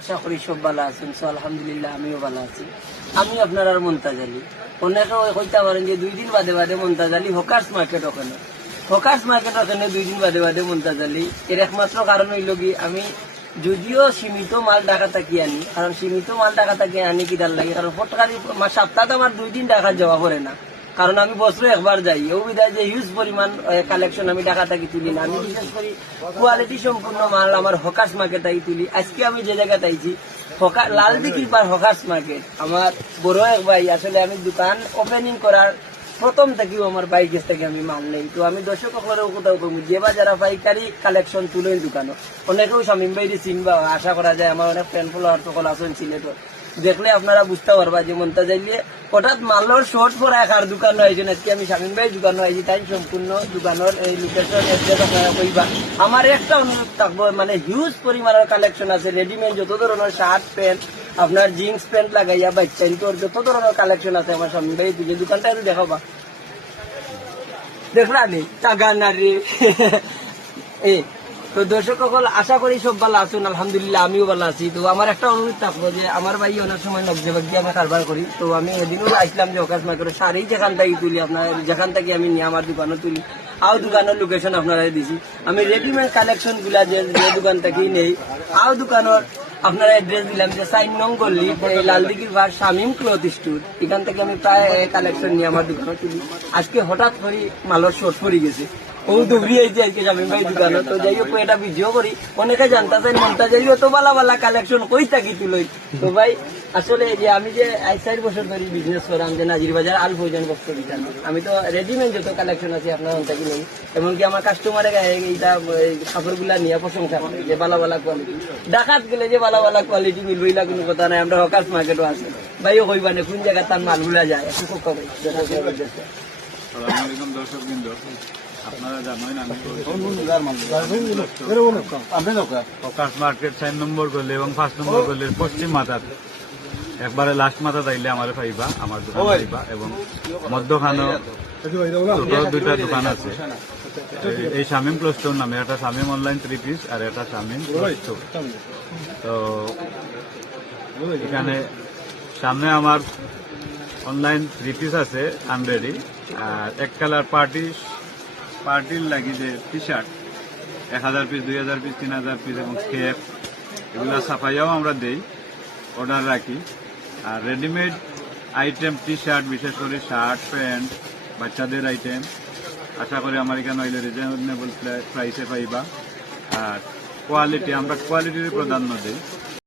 আশা করি সব ভালো আছেন। সো আলহামদুলিল্লাহ আমিও ভালো আছি। আমি আপনার আর মন্তাজ আলী। অনেকে কইতে পারেন যে 2 দিন বাদে বাদে মন্তাজ আলী হকার্স মার্কেট ওখানে 2 দিন বাদে বাদে মন্তাজ আলী। এর একমাত্র কারণ হইল কি, আমি যদিও সীমিত মাল ঢাকা থাকি আনি, কারণ সীমিত মাল ঢাকা থাকি আনি কি তার লাগে, কারণ ফটকারি সপ্তাহে আমার 2 দিন ঢাকা যাওয়া পড়ে না, কারণ আমি বছরে একবার যাই। ও বিধায় যে হিউজ পরিমাণ কালেকশন আমি ঢাকা থাকি তুলি না। আমি বিশেষ করি কোয়ালিটি সম্পূর্ণ মাল আমার হকার্স মার্কেট থাকি তুলি। আজকে আমি যে জায়গাতে আইছি লাল দিঘির পার হকার্স মার্কেট, আমার বড় এক ভাই, আসলে আমি দোকান ওপেনিং করার প্রথম থেকেও আমার বাইক কাছ থেকে আমি মাল নেই। তো আমি দর্শক সকলের কোথাও কমু যে বা যারা পাইকারি কালেকশন তুলেন দোকানও, অনেকেও শামীম ভাই চিনবা, আশা করা যায় আমার অনেক ফ্যান ফলোয়ার সকল আছেন সিলেট, দেখলে আপনারা বুঝতে পারবা যে মনটা যাইলে হঠাৎ মালের শর্ট পরে একার দোকান হয়েছে। আজকে আমি শামীম ভাই দোকান হয়েছি, তাই সম্পূর্ণ দোকানের এই লোকেশন এড্রেস আপনারা কইবা। আমার একটা অনুরোধ থাকবো, মানে হিউজ পরিমাণের কালেকশন আছে রেডিমেড, যত ধরনের শার্ট প্যান্ট, আপনার জিন্স প্যান্ট লাগাইয়া বাচ্চা যত ধরনের কালেকশন আছে আমার শামীম ভাই যে দোকানটা একটু দেখাবা। দেখলা নেই টাকা নারী এই তো দর্শক সকল আশা করি সব ভালো আছেন। আলহামদুলিল্লাহ আমিও ভালো আছি। তো আমার একটা অনুরোধ থাকবো যে আমার ভাই অনেক সময় নবজেবাগ দিয়ে আমি কারবার করি, তো আমি এদিনও আসলাম যে হকার্স মার্কেটে শাড়ি যেখান থেকে তুলি, আপনার যেখান থেকে আমি নিয়ে আমার দোকানে তুলি, আও দোকানের লোকেশন আপনারা দিছি। আমি রেডিমেড কালেকশন গুলা যে দোকান থেকেই নেই, আও দোকানের আপনারা এড্রেস দিলাম যে 4 নং গলি লালদিঘির ভার শামীম ক্লথ স্টোর, এখান থেকে আমি প্রায় কালেকশন নিয়ে আমার দোকানে তুলি। আজকে হঠাৎ করে মালের শর্ট পড়ে গেছে, ও দৌড়ি আইছে আজকে শামীম ভাই দোকানে। তো যাই হোক এটা ভিডিও করি, অনেকে জানতে চাই মনটা যাই তো বালা বালা কালেকশন কই থাকি তুলই। তো ভাই আসলে যে আমি যে 4 বছর ধরে বিজনেস করাম যে নাজির বাজার আল ফৌজান বস্ত্র বিতান, আমি তো রেডিমেড যত কালেকশন আছে আপনার থাকি নেই, এমনকি আমার কাস্টমারে এইটা কাপড় গুলা নিয়ে প্রশংসা করে যে বালা বালা কোয়ালিটি। ডাকাত গেলে যে বালা বালা কোয়ালিটি মিলবে না কোনো কথা নাই। আমরা হকার্স মার্কেটও আছে, ভাইও কইবা না কোন জায়গায় তার মালগুলা যায় একটু খুব আপনারা জানেন আমি হকার্স মার্কেট 4 নম্বর গলি এবং 5 নম্বর গলির পশ্চিম মাথার একবারে লাস্ট মাথা তাইলে আমার পাইবা, আমার দোকান পাইবা। এবং মধ্যখানে ছোট 2টা দোকান আছে। এই শামীম ক্লথ স্টোর নামে, একটা শামীম অনলাইন 3 পিস আর একটা শামীম ক্লথ স্টোর। তো এখানে সামনে আমার অনলাইন 3 পিস আছে আনরেডি, আর এক কালার পার্টির লাগি যে T shirt 1000 piece, 2000 piece, 3000 piece এবং স্কেপ, এগুলা সাফাইয়াও আমরা দেই, অর্ডার রাখি। আর রেডিমেড আইটেম টি শার্ট, বিশেষ করে শার্ট প্যান্ট বাচ্চাদের আইটেম, আশা করি আমার এখানে হইলে রিজনেবল প্রাইসে পাইবা। আর কোয়ালিটি, আমরা কোয়ালিটির প্রাধান্য দিই।